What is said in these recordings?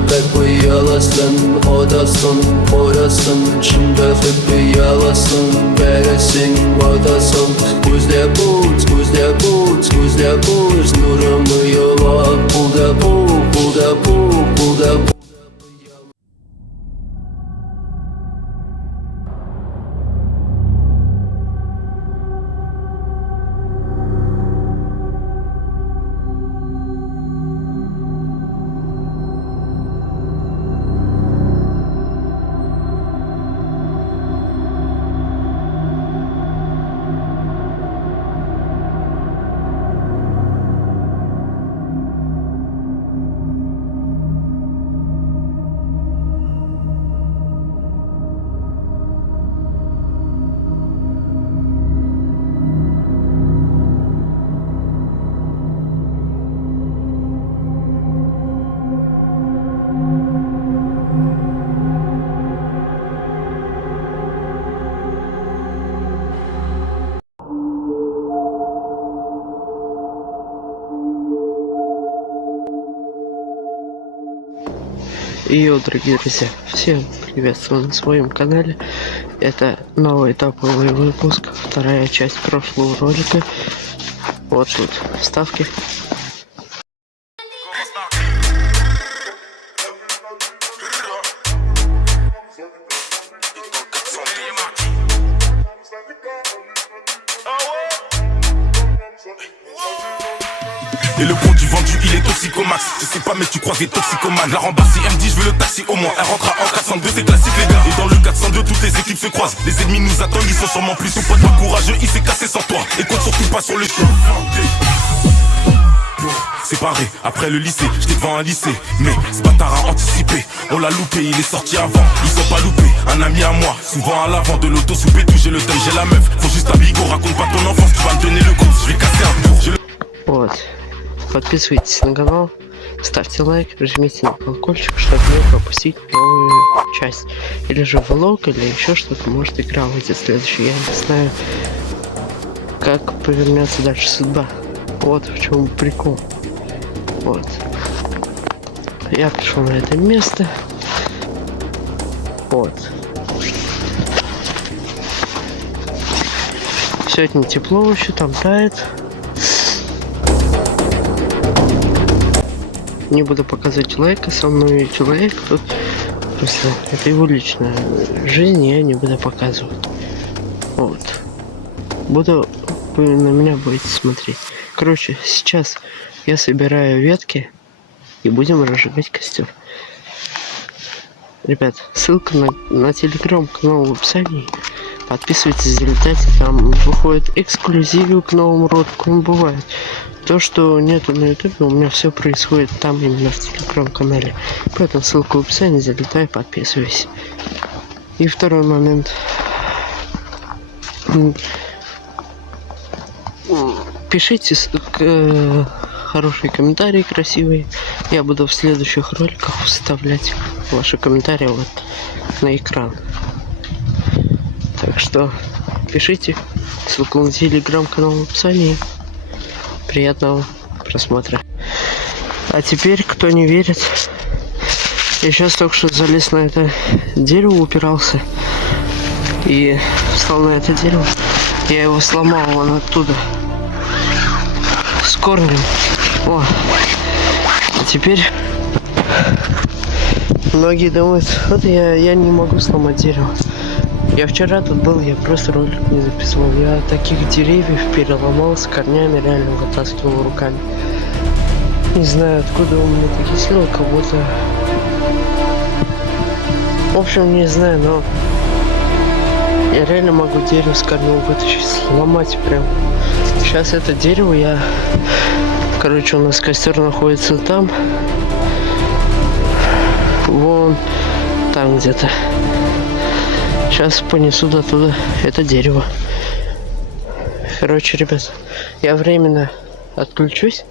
pek bir yalasın, odasın, orasın, içinde hep bir yalasın, veresin, vadasın. Kuzde buz, kuzde buz, kuzde buz, nurumu yola, bulda bu, bulda bu, bulda bu. Йоу, дорогие друзья, всем приветствую на своем канале. Это новый топовый выпуск, вторая часть прошлого ролика. Вот тут вставки. Et le produit vendu il est toxicomax. Je sais pas mais tu crois des toxicomanes. La rembarre si elle me dit je veux le taxi au moins. Elle rentrera en 402 c'est classique les gars. Et dans le 402 toutes les équipes se croisent. Les ennemis nous attendent ils sont sûrement plus. Ton pote pas courageux il s'est cassé sans toi. Et compte surtout pas sur le show. Séparé, après le lycée, j'étais devant un lycée. Mais ce bâtard a anticipé. On l'a loupé, il est sorti avant. Ils sont pas loupés, un ami à moi. Souvent à l'avant de l'auto soupé tout j'ai le temps, j'ai la meuf. Faut juste un bigot, raconte pas ton enfance. Tu vas me donner le compte, je vais casser un tour. Вот. Подписывайтесь на канал, ставьте лайк, жмите на колокольчик, чтобы не пропустить новую часть. Или же влог, или еще что-то. Может, игра выйдет следующая. Я не знаю, как повернется дальше судьба. Вот в чем прикол. Вот. Я пришел на это место. Вот. Сегодня тепло еще, там тает. Не буду показывать человека, со мной человек тут просто это его личная жизнь, я не буду показывать. Вот. Буду, вы на меня будете смотреть. Короче, сейчас я собираю ветки и будем разжигать костер. Ребят, ссылка на телеграм-канал в описании. Подписывайтесь, залетайте, там выходит эксклюзивы к новому ролику, бывает. То, что нету на ютубе, у меня все происходит там именно в телеграм-канале. Поэтому ссылку в описании, залетай, подписывайся. И второй момент. Пишите хорошие комментарии, красивые. Я буду в следующих роликах вставлять ваши комментарии вот на экран. Так что пишите. Ссылку на телеграм-канал в описании. Приятного просмотра. А теперь, кто не верит, я сейчас только что залез на это дерево, упирался и встал на это дерево. Я его сломал вон оттуда с корнем. О. А теперь многие думают, вот я не могу сломать дерево. Я вчера тут был, я просто ролик не записывал. Я таких деревьев переломал с корнями, реально вытаскивал руками. Не знаю, откуда у меня такие силы, как будто... В общем, не знаю, но... Я реально могу дерево с корнем вытащить, сломать прям. Сейчас это дерево я... Короче, у нас костер находится там. Вон там где-то. Сейчас понесу до туда это дерево. Короче, ребят, я временно отключусь.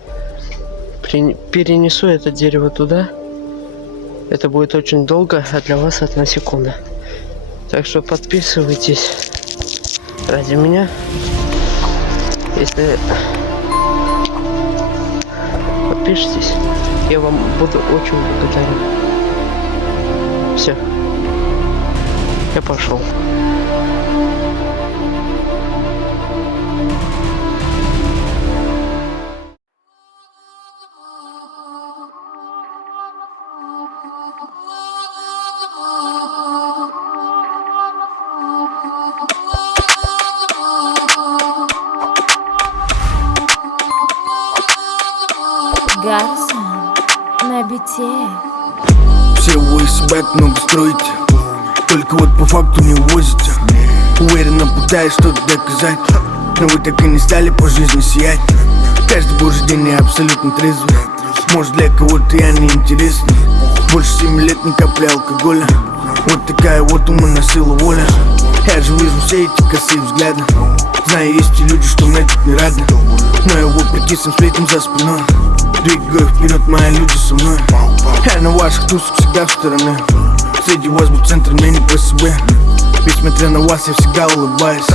Перенесу это дерево туда. Это будет очень долго, а для вас 1 секунда. Так что подписывайтесь ради меня. Если подпишитесь, я вам буду очень благодарен. Все. Я пошел. Гарсон на бите. Все вы себя много строите, только вот по факту не увозите. Уверенно пытаясь что-то доказать, но вы так и не стали по жизни сиять. Каждый божий день я абсолютно трезвый. Может для кого-то я не интересный. Больше 7 лет не капли алкоголя. Вот такая вот умная сила воля. Я же вижу все эти косые взгляды. Знаю, есть и люди, что мне тут не рады, но я вопреки всем сплетням за спиной двигаю вперед, мои люди со мной. Я на ваших тусах всегда в стороне. Среди вас был центр, мне не по себе. Ведь смотря на вас я всегда улыбаюсь.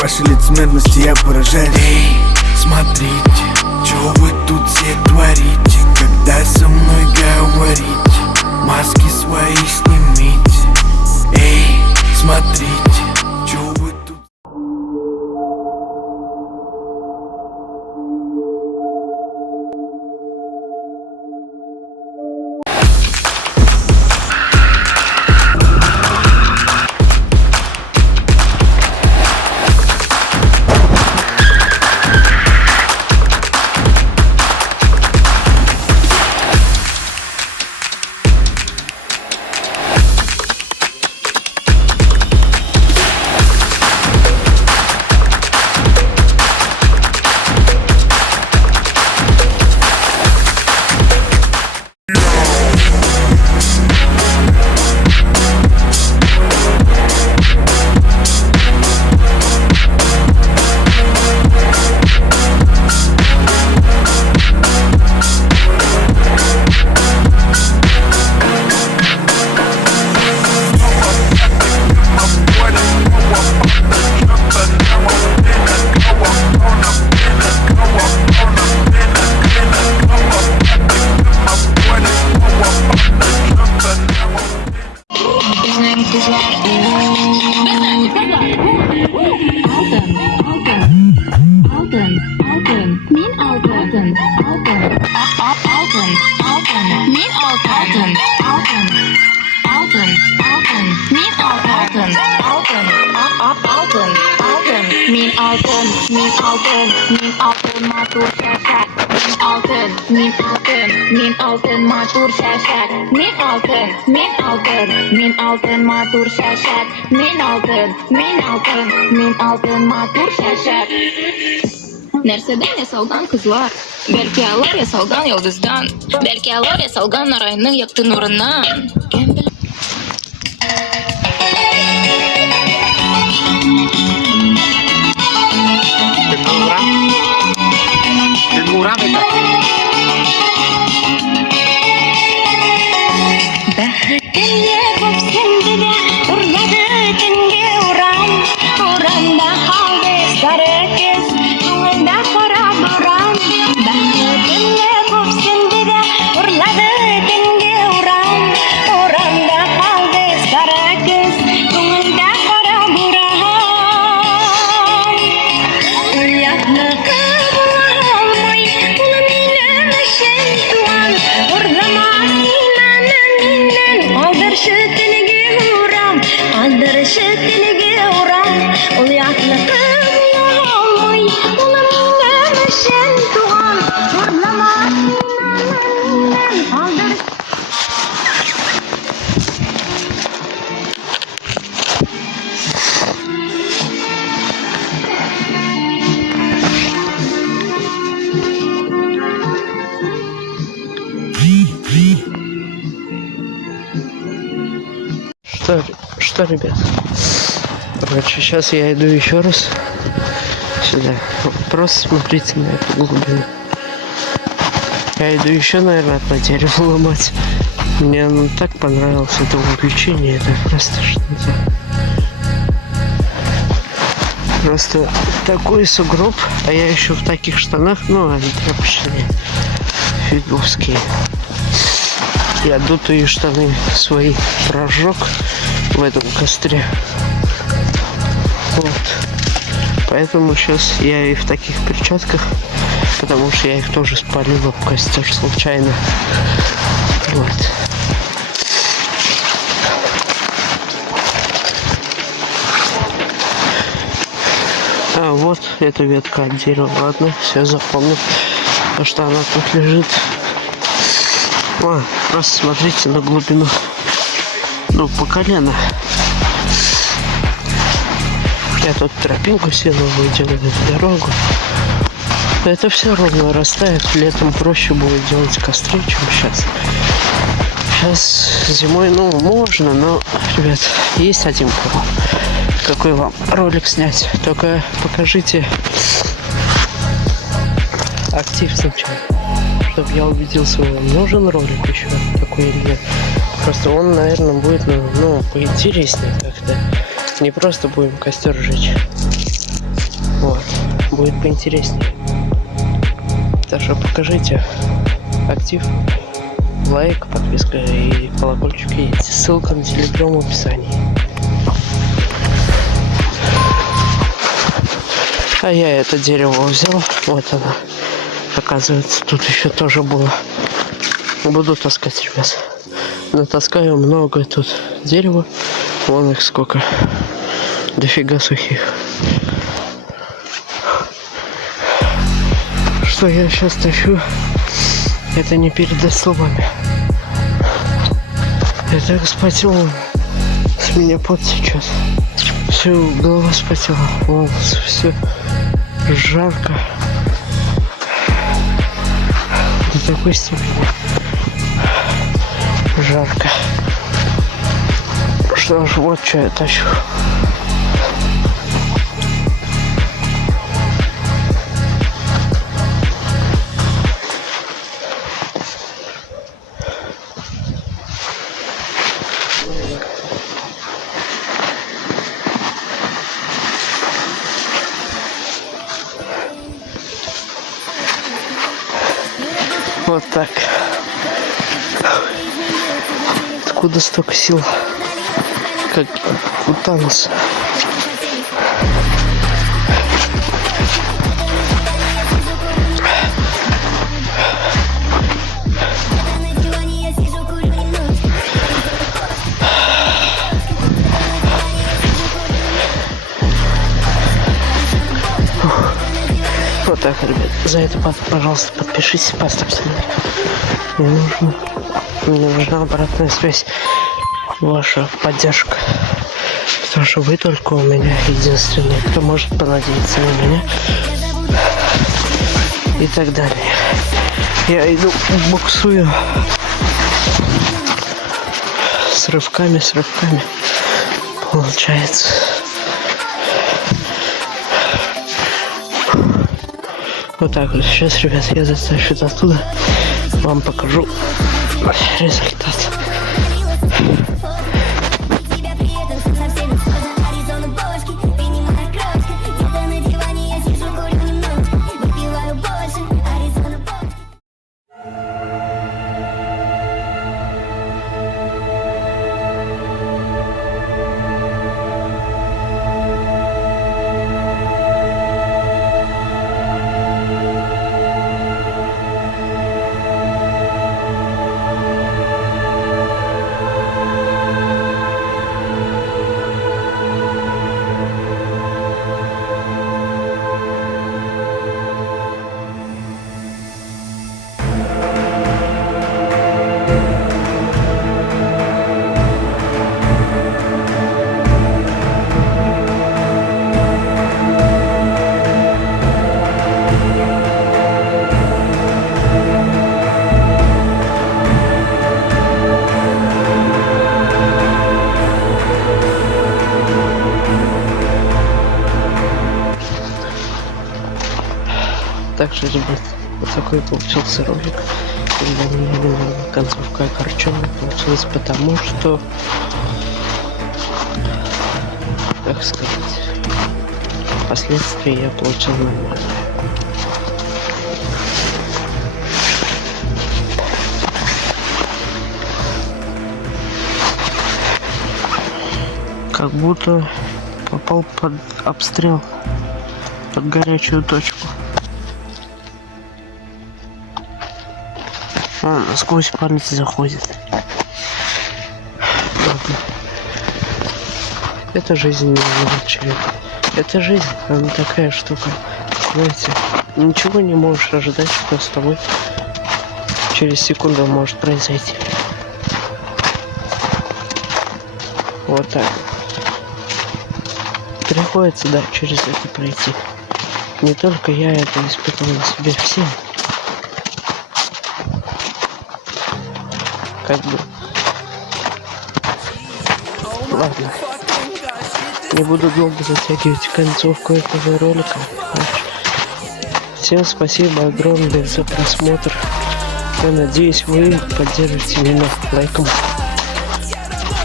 Вашей лицемерности я поражаюсь. Эй, смотрите, что вы тут все творите, когда со мной говорите. Маски свои снимите. Эй, смотрите, что вы тут. Нәрседен ясалган кызлар, бәлки алар ясалган йолдыздан, бәлки алар ясалган нарайның якты нурыннан. Кем белә? Что, ребят? Короче, сейчас я иду еще раз сюда. Просто смотрите на эту глубину. Я иду еще, наверное, по дереву ломать. Мне так понравилось это приключение. Это просто что-то. Просто такой сугроб, а я еще в таких штанах, ну, они тряпочные, фигурские. Я дутые штаны свои прожег в этом костре. Вот. Поэтому сейчас я и в таких перчатках, потому что я их тоже спалил об костер случайно. Вот. А вот эта ветка от дерева. Ладно, все запомнил, то что она тут лежит. О, просто смотрите на глубину. Ну, по колено. Я тут тропинку себе новую делаю, дорогу. Это все ровно растает. Летом проще будет делать костры, чем сейчас. Сейчас зимой, ну, можно, но, ребят, есть один план. Какой вам ролик снять? Только покажите актив сначала, чтобы я убедился, вам нужен ролик еще такой или нет. Просто он, наверное, будет, ну, поинтереснее как-то. Не просто будем костер жечь. Вот. Будет поинтереснее. Так что покажите актив, лайк, подписка и колокольчик есть. Ссылка на телеграм в описании. А я это дерево взял. Вот оно. Оказывается, тут еще тоже было. Буду таскать, ребят. Натаскаю много тут дерева. Вон их сколько. Дофига сухих. Что я сейчас тащу, это не передать словами. Я так вспотел, с меня пот сейчас. Все, голова вспотела, волосы, все жарко. До такой степени жарко. Что ж, вот что я тащу. Вот так. Откуда столько сил? Как у Таноса. Вот так, ребят. За это, пожалуйста, подпишитесь, поставьте лайк. Мне нужна обратная связь. Ваша поддержка. Потому что вы только у меня единственные, кто может понадеяться на меня. И так далее. Я иду, буксую. С рывками. Получается. Вот так вот. Сейчас, ребят, я затащу оттуда. Вам покажу результат. Также, ребят, вот такой получился ролик. Когда немного концовка огорченная получилась, потому что, как сказать, последствия я получил нормально. Как будто попал под обстрел, под горячую точку. Он сквозь палец заходит. Ладно. Это жизнь, не человек. Это жизнь, она такая штука. Знаете, ничего не можешь ожидать, что с тобой через секунду может произойти. Вот так. Приходится, да, через это пройти. Не только я это испытывал на себе, все. Как бы. Ладно. Не буду долго затягивать концовку этого ролика. Всем спасибо огромное за просмотр. Я надеюсь, вы поддержите меня лайком,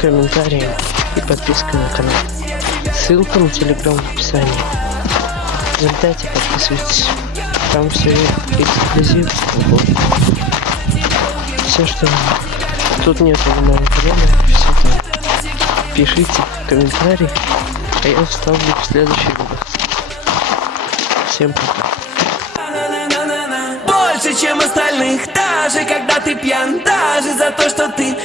комментарием и подпиской на канал. Ссылка на телеграм в описании. Залетайте, подписывайтесь. Там все эксклюзив. Все, что тут нету моего канала, все там. Пишите комментарии, а я вставлю в следующий выпуск. Всем пока. Больше, чем остальных, даже когда ты пьян, даже за то, что ты